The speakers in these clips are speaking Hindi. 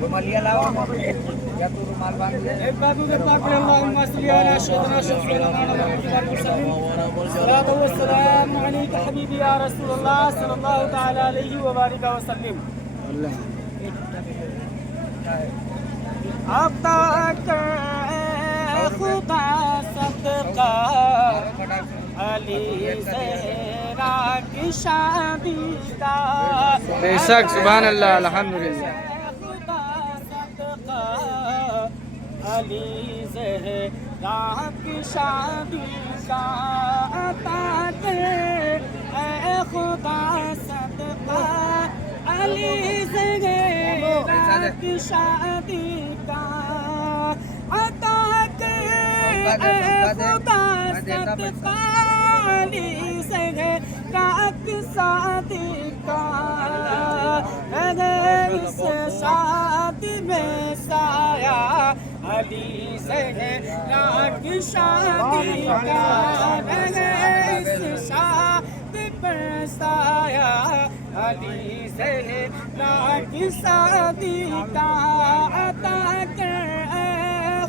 रुमालिया लाओ या तू रुमाल बांध ले एक बात उधर ताक ले अल्लाहुम्मा सल्ली अला सय्यिदना सल्लल्लाहु अलैहि हबीबी या रसूलुल्लाह सल्लल्लाहु तआला अलैहि व बारिक व सल्लम अब तक खुदा सदका अली ज़हरा की शादी का बेशक सुभान अल्लाह अल्हम्दुलिल्लाह अली ज़हरा की शादी का अता करे खुदा सदका अली ज़हरा की शादी का अता करे खुदा सदका अली ज़हरा की शादी का इस शादी में साया अली ज़हरा की शादी का इस शादी पर साया अली ज़हरा की शादी का अता कर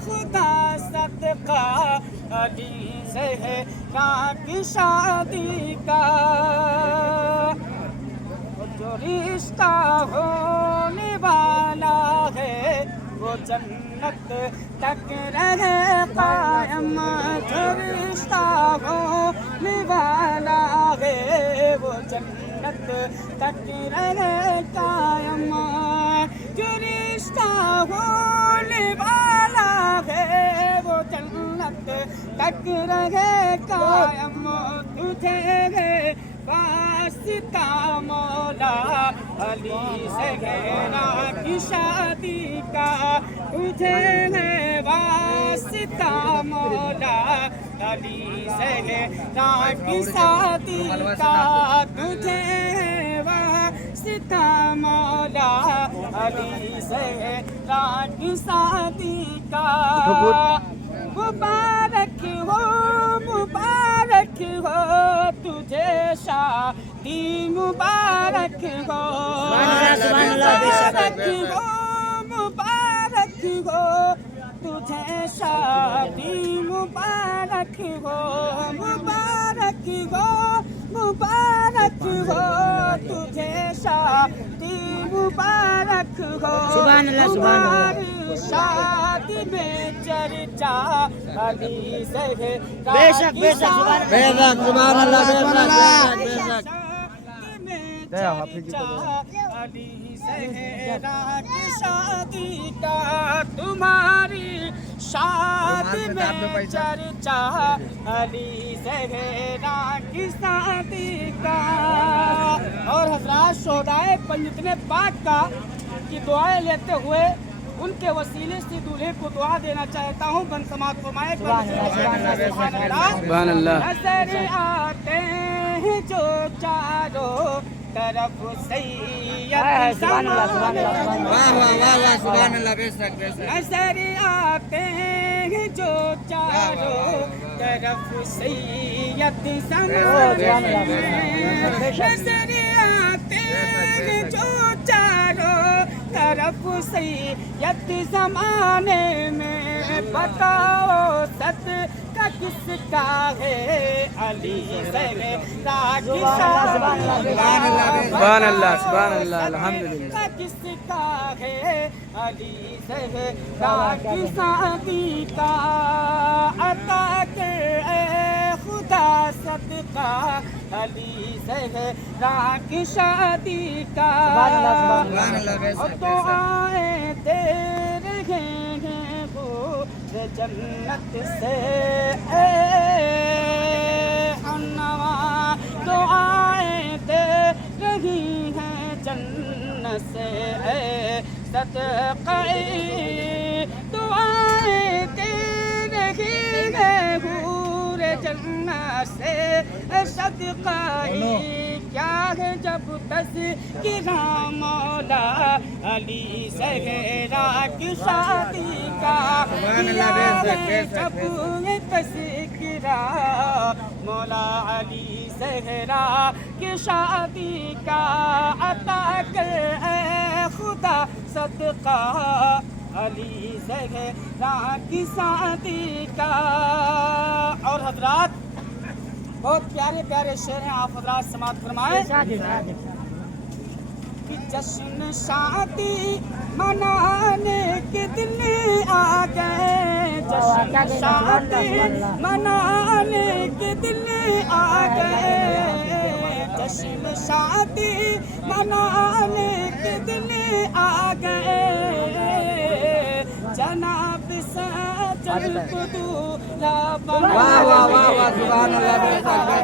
खुदा सदका अली ज़हरा की शादी का जो रिश्ता होने वाला है वो जन्नत तक रहे कायम जो रिश्ता होने वाला है वो जन्नत तक रहे कायम जो रिश्ता होने वाला है वो जन्नत तक रहे कायम तुझे वास्ता मौला अली ज़हरा की शादी का तुझे है वास्ता मौला अली ज़हरा की शादी का तुझे है वास्ता मौला अली ज़हरा की शादी का मुबारक हो तुझे शादी मुबारक हो मुबारक हो तुझे शादी मुबारक हो मुबारक हो मुबारक हो तुझे शादी मुबारक हो तुम्हारी शादी में चर्चा अली ज़हरा बेशक बेशक सुभान अल्लाह बेशक अली ज़हरा की शादी का तुम्हारी शादी में चर्चा अली ज़हरा की शादी का और हज़रात शोहदाए पंजतने पाक का की दुआएं लेते हुए उनके वसीले से दूल्हे को दुआ देना चाहता हूँ। बन समात फरमाए सुभान अल्लाह। नजर आते हैं जो चारों तरफ सैयद नजर आते हैं जो चारों तरफ सैयद ज़माने नजर आते हैं जो चारों तरफ सैयद ज़माने में बताओ सत का किसका है अली ज़हरा की सुभान अल्लाह अल्हम्दुलिल्लाह किसका है अली ज़हरा की शादी का अता कर खुदा सदका अली ज़हरा की शादी का दुआएं दे रहे हैं वो जन्नत से हन्नवा दुआएं दे रही हैं जन्नत से सदक़े दुआएं दे रही हैं हूर जन्नत से सदक़े क्या है जब तज़किरा मौला अली ज़हरा की शादी का, क्या है जब तज़किरा मौला अली ज़हरा की शादी का, अता कर ऐ खुदा सदका अली ज़हरा की शादी का। और हजरात बहुत प्यारे प्यारे शेर हैं, आप हजरात समाअत फरमाएं कि जश्न शादी मनाने के दिन आ गए, जश्न शादी मनाने के दिन आ गए, जश्न शादी मनाने के दिन आ गए, जनाब सजल को दूल्हा बना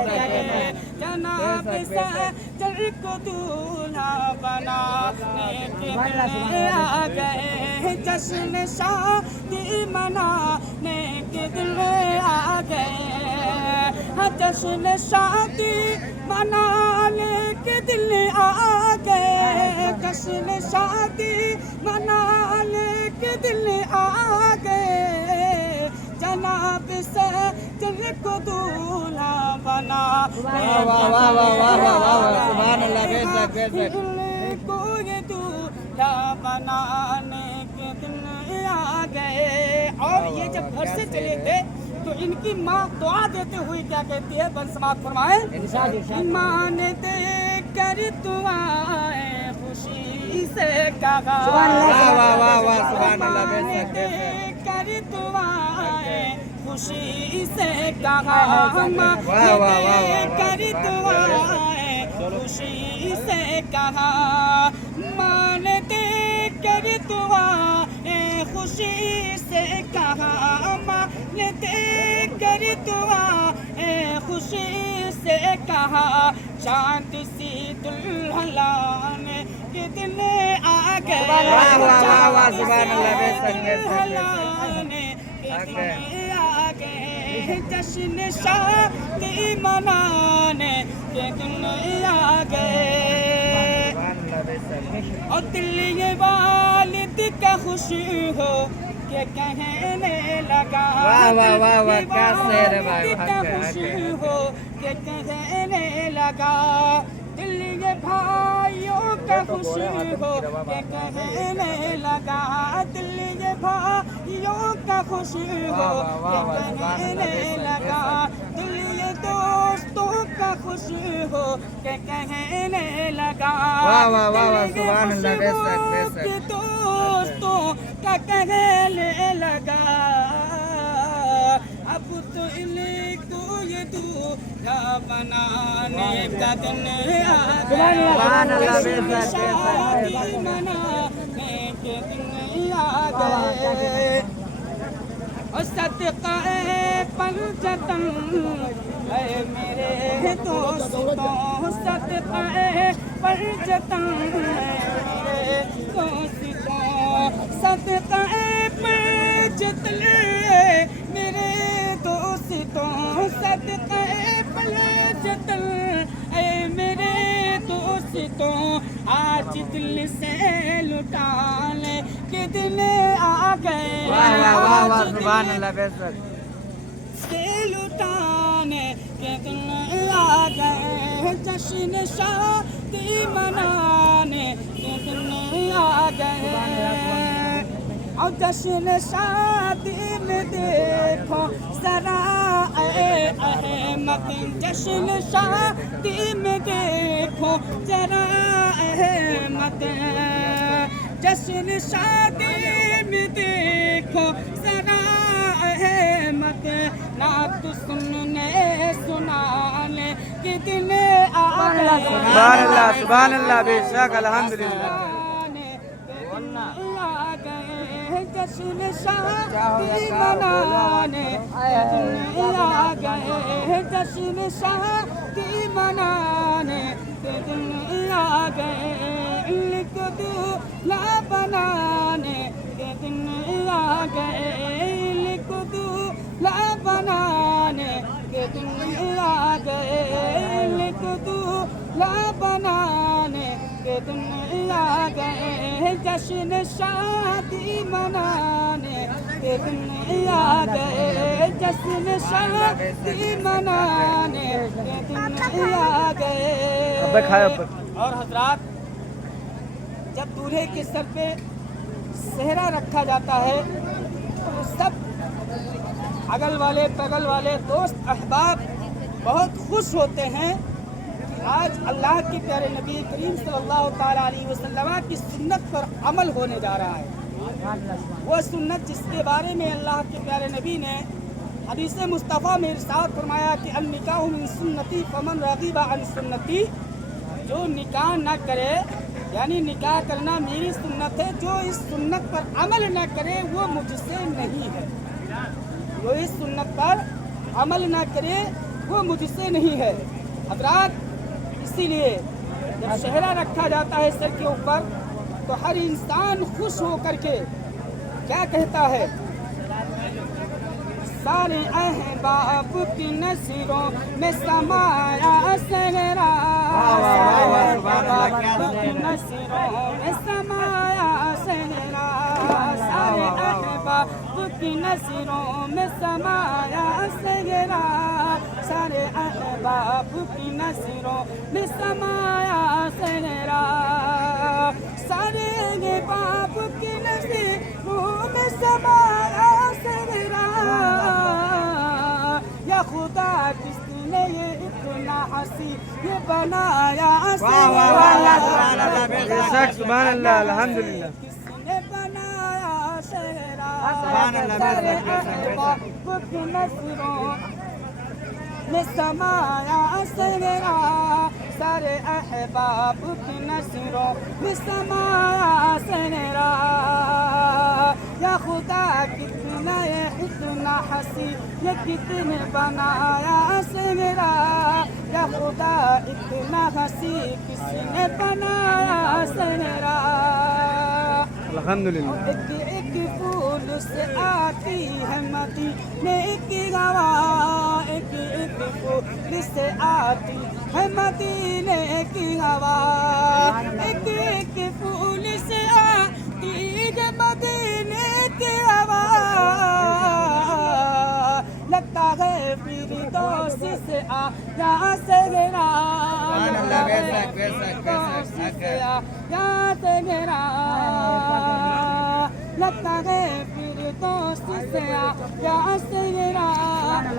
गए, जनाब सजल को दूल्हा बनाने के दिन आ गए, जश्न शादी मनाने के दिन आ गए, जश्न शादी मनाने के दिन आ गए, जश्न शादी मनाने के दिन आ गए, जनाब सजल को दूल्हा बना को ये दूल्हा बनाने के दिन आ गए। और ये जब घर से चले थे तो इनकी माँ दुआ देते हुए क्या कहती है, बन समाअत फरमाए, माँ ने दे कर दुआएं खुशी से कहा, कर दुआएं खुशी से कहा, कर दुआएं खुशी से कहा, मान दे कर दुआएं खुशी से कहा, मान दे कर दुआएं खुशी से कहा, चांद सी दुल्हन लाने के दिन आ गए, आ गए, जश्न शादी मनाने के दिन आ गए। और दिल ये वालिद का खुशी हो के कहने लगा, क्या शेर है भाई, खुशी हो के कहने लगा, दिल ये भाइयों का खुशी हो के कहने लगा, दिल ये भाइयों का खुशी हो के कहने लगा, दिल ये दोस्तों का खुशी हो के कहने लगा, दोस्तों का कहने लगा, अब तो इनको ये दूल्हा बनाने का दिन आ गया, शादी मनाने के दिन आ गए। और सदका पंचतन है मेरे दोस्तों, सदका पंचतन मेरे दोस्तों, सदका पंचतन मेरे दोस्तों, सदका पंचतन मेरे दोस्तों, आज दिल से लुटाने के दिन आ गए, से लुटाने के दिन आ गए, जश्न शादी मनाने के दिन आ गए। और जश्न शादी में देखो जरा अहमद, जश्न शादी में देखो जरा अहमद, जश्न शादी में देखो जरा अहमद, नात सुनने सुनाने के दिन आ गए, सुभान अल्लाह बेशक अल्हम्दुलिल्लाह। जश्न शादी मनाने आ गए, जश्न शादी मनाने के दिन आ गए, इनको दूल्हा बनाने के दिन आ गए, इनको दूल्हा बनाने के दिन आ गए, इनको दूल्हा ला बनाने के दिन आ गए, जश्न शादी मनाने के दिन आ गए, जश्न शादी मनाने के दिन आ गए। और हजरात, जब दूल्हे के सर पे सेहरा रखा जाता है तो सब अगल वाले बगल वाले दोस्त अहबाब बहुत खुश होते हैं। आज अल्लाह के प्यारे नबी करीम सल्लल्लाहु ताला अलैहि वसल्लम की सुन्नत पर अमल होने जा रहा है। वो सुन्नत जिसके बारे में अल्लाह के प्यारे नबी ने हदीस मुस्तफ़ा में इरशाद फरमाया कि अन निकाह मिन सुन्नती फमन रग़िब अन सुन्नती, जो निकाह न करे, यानी निकाह करना मेरी सुन्नत है, जो इस सुन्नत पर अमल न करे वो मुझसे नहीं है। जो इस सुन्नत पर अमल न करे वो मुझसे नहीं है। हज़रात, इसीलिए जब सेहरा रखा जाता है सर के ऊपर तो हर इंसान खुश होकर के क्या कहता है, सारे अहबाब की नज़रों में समाया सेहरा, नज़रों में समाया सेहरा, सारे अहबाब की नज़रों में समाया सेहरा, सारे अहबाब की नज़रों में समाया सेहरा, सारे अहबाब की नज़रों में समाया सेहरा। या खुदा किसने ये इतना हंसी ये बनाया बेशक, सुभान अल्लाह, अल्हम्दुलिल्लाह। किसने बनाया सेहरा, सुभान अल्लाह, सारे बेशक, अहबाब की नज़रों में समाया सेहरा, सारे अहबाब की नज़रों में समाया सेहरा। या खुदा कितना ये इतना हंसी ये कितने बनाया सेहरा, या खुदा इतना हंसी किसने बनाया सेहरा। अल्हम्दुलिल्लाह। एक फूल से आती है मदीने की हवा, एक फूल से आती है मदीने की हवा, एक फूल से आती है मदीने की हवा, लगता है फिरदौस से आया सेहरा, लगता है फिरदौस से आया सेहरा।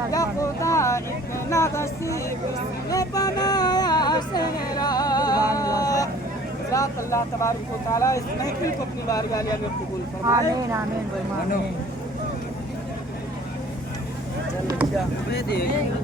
या खुदा इतना हंसी किसने बनाया सेहरा। अल्लाह तबारक व तआला इस महफिल को अपनी बारगाह में कबूल फरमाए। आमीन आमीन।